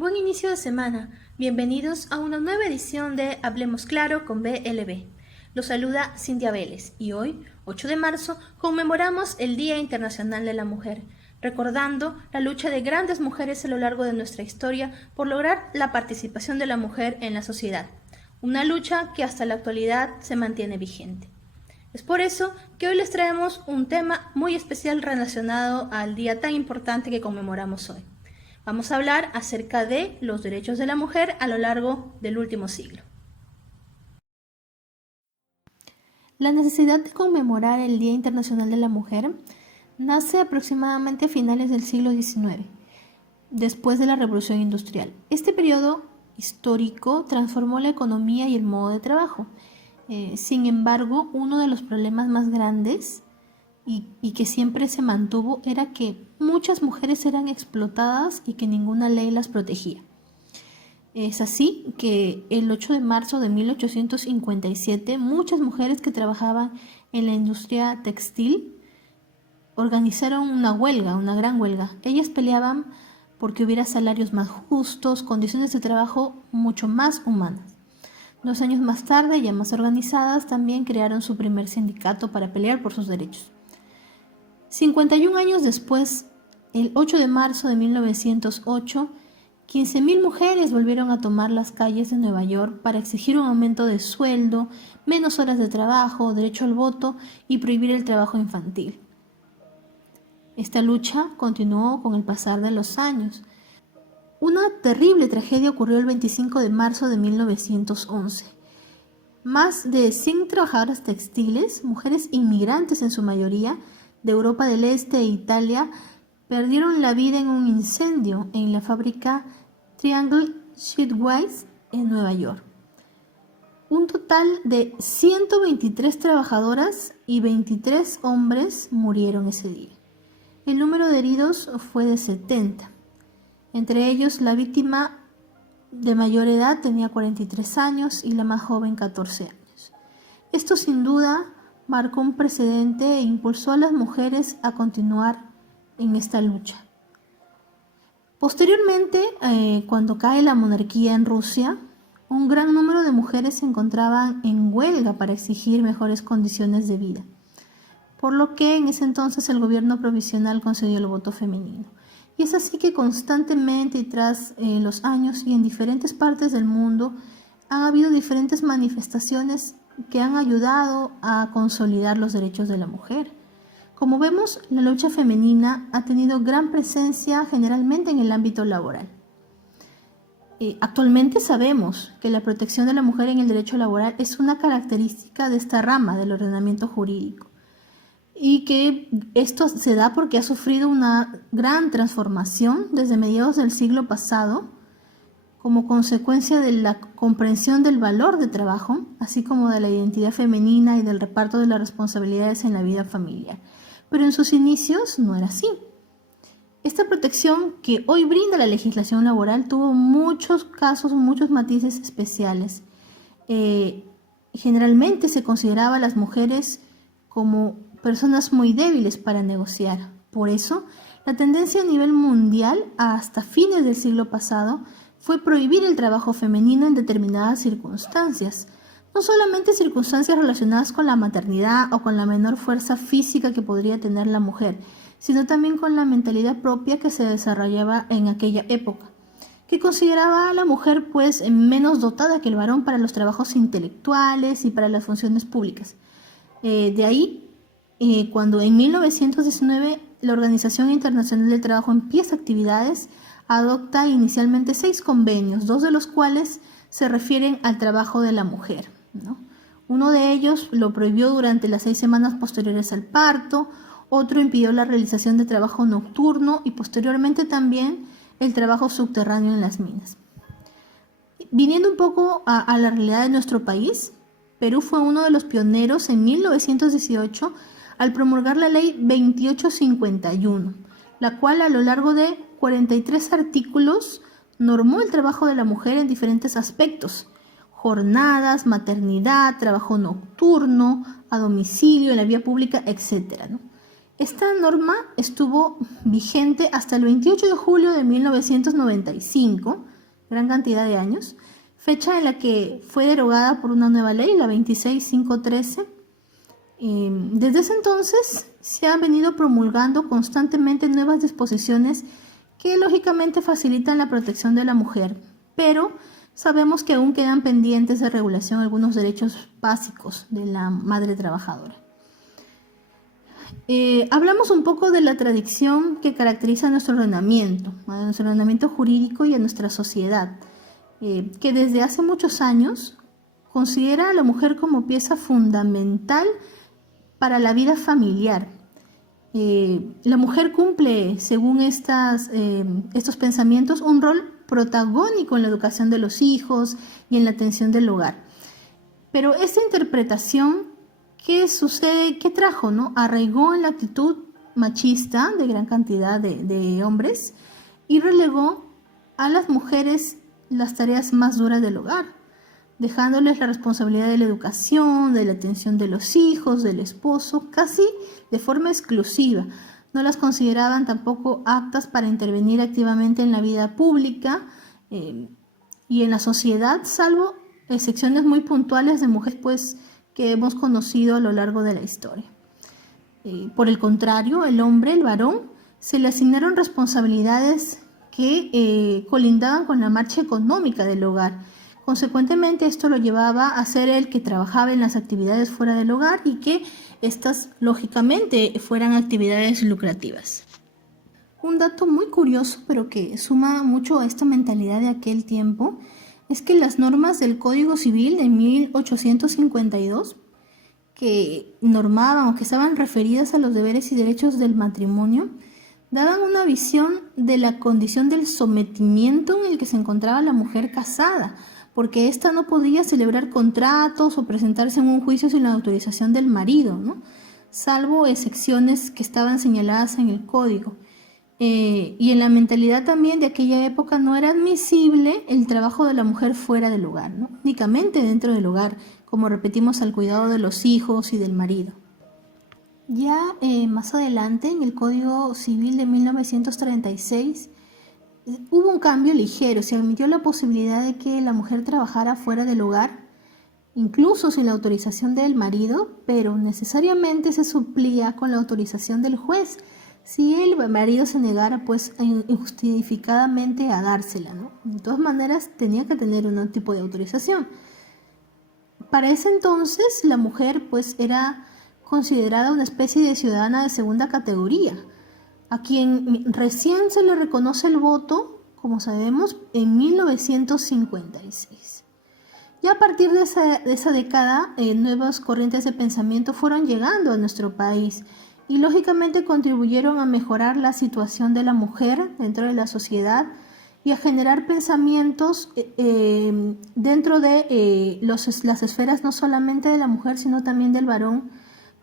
Buen inicio de semana. Bienvenidos a una nueva edición de Hablemos Claro con BLB. Los saluda Cintia Vélez y hoy, 8 de marzo, conmemoramos el Día Internacional de la Mujer, recordando la lucha de grandes mujeres a lo largo de nuestra historia por lograr la participación de la mujer en la sociedad, una lucha que hasta la actualidad se mantiene vigente. Es por eso que hoy les traemos un tema muy especial relacionado al día tan importante que conmemoramos hoy. Vamos a hablar acerca de los derechos de la mujer a lo largo del último siglo. La necesidad de conmemorar el Día Internacional de la Mujer nace aproximadamente a finales del siglo XIX, después de la Revolución Industrial. Este periodo histórico transformó la economía y el modo de trabajo. Sin embargo, uno de los problemas más grandes y que siempre se mantuvo era que muchas mujeres eran explotadas y que ninguna ley las protegía. Es así que el 8 de marzo de 1857 muchas mujeres que trabajaban en la industria textil organizaron una huelga, una gran huelga. Ellas peleaban porque hubiera salarios más justos, condiciones de trabajo mucho más humanas. 2 años más tarde, ya más organizadas, también crearon su primer sindicato para pelear por sus derechos. 51 años después, el 8 de marzo de 1908, 15.000 mujeres volvieron a tomar las calles de Nueva York para exigir un aumento de sueldo, menos horas de trabajo, derecho al voto y prohibir el trabajo infantil. Esta lucha continuó con el pasar de los años. Una terrible tragedia ocurrió el 25 de marzo de 1911. Más de 100 trabajadoras textiles, mujeres inmigrantes en su mayoría, de Europa del Este e Italia, perdieron la vida en un incendio en la fábrica Triangle Shirtwaist en Nueva York. Un total de 123 trabajadoras y 23 hombres murieron ese día. El número de heridos fue de 70. Entre ellos, la víctima de mayor edad tenía 43 años y la más joven 14 años. Esto sin duda marcó un precedente e impulsó a las mujeres a continuar en esta lucha. Posteriormente, cuando cae la monarquía en Rusia, un gran número de mujeres se encontraban en huelga para exigir mejores condiciones de vida, por lo que en ese entonces el gobierno provisional concedió el voto femenino. Y es así que constantemente y tras los años y en diferentes partes del mundo han habido diferentes manifestaciones que han ayudado a consolidar los derechos de la mujer. Como vemos, la lucha femenina ha tenido gran presencia generalmente en el ámbito laboral. Actualmente sabemos que la protección de la mujer en el derecho laboral es una característica de esta rama del ordenamiento jurídico y que esto se da porque ha sufrido una gran transformación desde mediados del siglo pasado como consecuencia de la comprensión del valor de trabajo, así como de la identidad femenina y del reparto de las responsabilidades en la vida familiar. Pero en sus inicios no era así. Esta protección que hoy brinda la legislación laboral tuvo muchos casos, muchos matices especiales. Generalmente se consideraba a las mujeres como personas muy débiles para negociar. Por eso, la tendencia a nivel mundial hasta fines del siglo pasado fue prohibir el trabajo femenino en determinadas circunstancias. No solamente circunstancias relacionadas con la maternidad o con la menor fuerza física que podría tener la mujer, sino también con la mentalidad propia que se desarrollaba en aquella época, que consideraba a la mujer menos dotada que el varón para los trabajos intelectuales y para las funciones públicas. De ahí, cuando en 1919 la Organización Internacional del Trabajo empieza actividades, adopta inicialmente 6 convenios, 2 de los cuales se refieren al trabajo de la mujer, ¿no? Uno de ellos lo prohibió durante las 6 semanas posteriores al parto, otro impidió la realización de trabajo nocturno y posteriormente también el trabajo subterráneo en las minas. Viniendo un poco a la realidad de nuestro país, Perú fue uno de los pioneros en 1918 al promulgar la ley 2851, la cual a lo largo de 43 artículos normó el trabajo de la mujer en diferentes aspectos: jornadas, maternidad, trabajo nocturno, a domicilio, en la vía pública, etc., ¿no? Esta norma estuvo vigente hasta el 28 de julio de 1995, gran cantidad de años, fecha en la que fue derogada por una nueva ley, la 26513. Desde ese entonces se han venido promulgando constantemente nuevas disposiciones que lógicamente facilitan la protección de la mujer, pero sabemos que aún quedan pendientes de regulación algunos derechos básicos de la madre trabajadora. Hablamos un poco de la tradición que caracteriza a nuestro ordenamiento jurídico y a nuestra sociedad, que desde hace muchos años considera a la mujer como pieza fundamental para la vida familiar. La mujer cumple, según estos pensamientos, un rol protagónico en la educación de los hijos y en la atención del hogar. Pero esta interpretación, ¿qué sucede? ¿Qué trajo, no? Arraigó en la actitud machista de gran cantidad de hombres y relegó a las mujeres las tareas más duras del hogar, dejándoles la responsabilidad de la educación, de la atención de los hijos, del esposo, casi de forma exclusiva. No las consideraban tampoco aptas para intervenir activamente en la vida pública y en la sociedad, salvo excepciones muy puntuales de mujeres pues, que hemos conocido a lo largo de la historia. Por el contrario, el hombre, el varón, se le asignaron responsabilidades que colindaban con la marcha económica del hogar. Consecuentemente, esto lo llevaba a ser el que trabajaba en las actividades fuera del hogar y que estas, lógicamente, fueran actividades lucrativas. Un dato muy curioso, pero que suma mucho a esta mentalidad de aquel tiempo, es que las normas del Código Civil de 1852, que normaban o que estaban referidas a los deberes y derechos del matrimonio, daban una visión de la condición del sometimiento en el que se encontraba la mujer casada, porque ésta no podía celebrar contratos o presentarse en un juicio sin la autorización del marido, ¿no? Salvo excepciones que estaban señaladas en el código. Y en la mentalidad también de aquella época no era admisible el trabajo de la mujer fuera del hogar, ¿no? Únicamente dentro del hogar, como repetimos, al cuidado de los hijos y del marido. Ya más adelante, en el Código Civil de 1936, hubo un cambio ligero. Se admitió la posibilidad de que la mujer trabajara fuera del hogar, incluso sin la autorización del marido, pero necesariamente se suplía con la autorización del juez si el marido se negara pues injustificadamente a dársela, ¿no? De todas maneras tenía que tener un tipo de autorización. Para ese entonces la mujer pues era considerada una especie de ciudadana de segunda categoría, a quien recién se le reconoce el voto, como sabemos, en 1956. Ya a partir de esa década, nuevas corrientes de pensamiento fueron llegando a nuestro país y lógicamente contribuyeron a mejorar la situación de la mujer dentro de la sociedad y a generar pensamientos dentro de las esferas no solamente de la mujer, sino también del varón,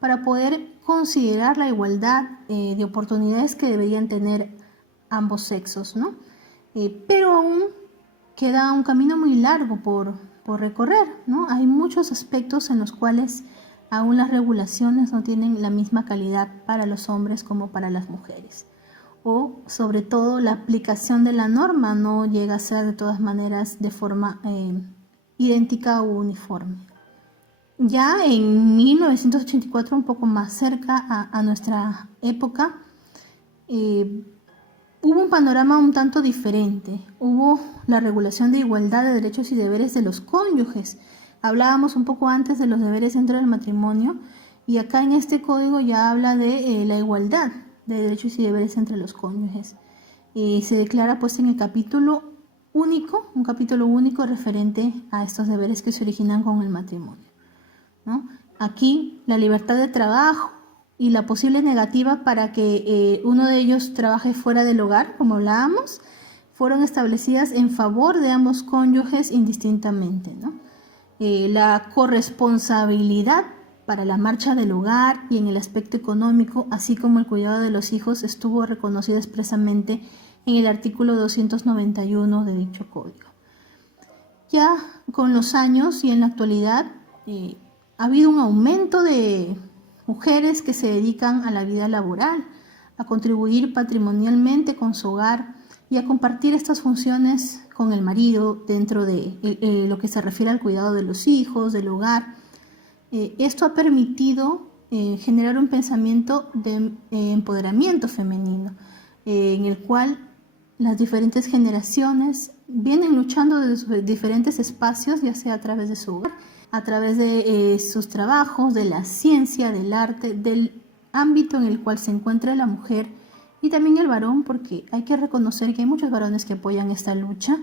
para poder considerar la igualdad de oportunidades que deberían tener ambos sexos, ¿no? Pero aún queda un camino muy largo por recorrer, ¿no? Hay muchos aspectos en los cuales aún las regulaciones no tienen la misma calidad para los hombres como para las mujeres. O, sobre todo, la aplicación de la norma no llega a ser de todas maneras de forma idéntica o uniforme. Ya en 1984, un poco más cerca a nuestra época, hubo un panorama un tanto diferente. Hubo la regulación de igualdad de derechos y deberes de los cónyuges. Hablábamos un poco antes de los deberes dentro del matrimonio y acá en este código ya habla de la igualdad de derechos y deberes entre los cónyuges. Se declara pues en el capítulo único, un capítulo único referente a estos deberes que se originan con el matrimonio, ¿no? Aquí la libertad de trabajo y la posible negativa para que uno de ellos trabaje fuera del hogar, como hablábamos, fueron establecidas en favor de ambos cónyuges indistintamente, ¿no? La corresponsabilidad para la marcha del hogar y en el aspecto económico, así como el cuidado de los hijos, estuvo reconocida expresamente en el artículo 291 de dicho código. Ya con los años y en la actualidad ha habido un aumento de mujeres que se dedican a la vida laboral, a contribuir patrimonialmente con su hogar y a compartir estas funciones con el marido dentro de lo que se refiere al cuidado de los hijos, del hogar. Esto ha permitido generar un pensamiento de empoderamiento femenino, en el cual las diferentes generaciones vienen luchando desde sus diferentes espacios, ya sea a través de su hogar, a través de sus trabajos, de la ciencia, del arte, del ámbito en el cual se encuentra la mujer y también el varón, porque hay que reconocer que hay muchos varones que apoyan esta lucha.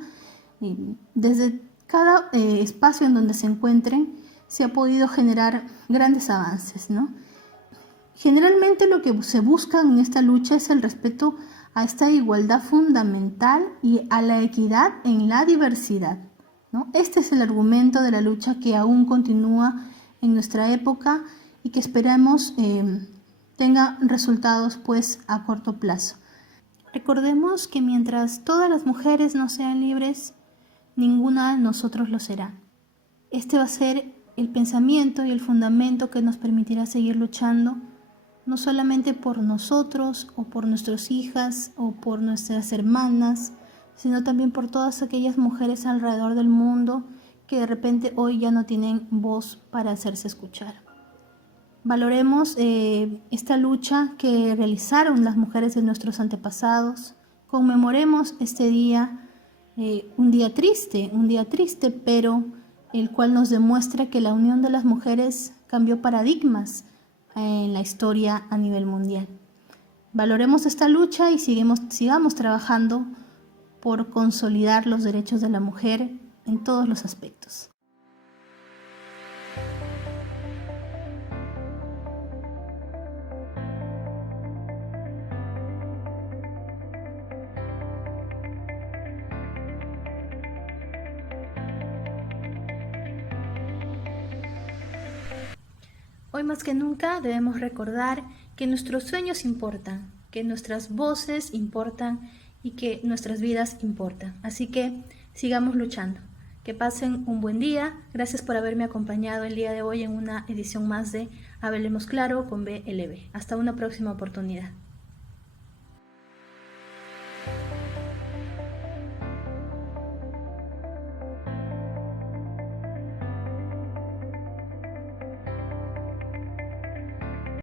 Desde cada espacio en donde se encuentren se ha podido generar grandes avances, ¿no? Generalmente lo que se busca en esta lucha es el respeto a esta igualdad fundamental y a la equidad en la diversidad, ¿no? Este es el argumento de la lucha que aún continúa en nuestra época y que esperamos tenga resultados pues a corto plazo. Recordemos que mientras todas las mujeres no sean libres, ninguna de nosotros lo será. Este va a ser el pensamiento y el fundamento que nos permitirá seguir luchando, no solamente por nosotros o por nuestras hijas o por nuestras hermanas, sino también por todas aquellas mujeres alrededor del mundo que de repente hoy ya no tienen voz para hacerse escuchar. Valoremos esta lucha que realizaron las mujeres de nuestros antepasados. Conmemoremos este día, un día triste, pero el cual nos demuestra que la unión de las mujeres cambió paradigmas en la historia a nivel mundial. Valoremos esta lucha y sigamos trabajando por consolidar los derechos de la mujer en todos los aspectos. Hoy más que nunca debemos recordar que nuestros sueños importan, que nuestras voces importan y que nuestras vidas importan. Así que sigamos luchando. Que pasen un buen día. Gracias por haberme acompañado el día de hoy en una edición más de Hablemos Claro con BLB. Hasta una próxima oportunidad.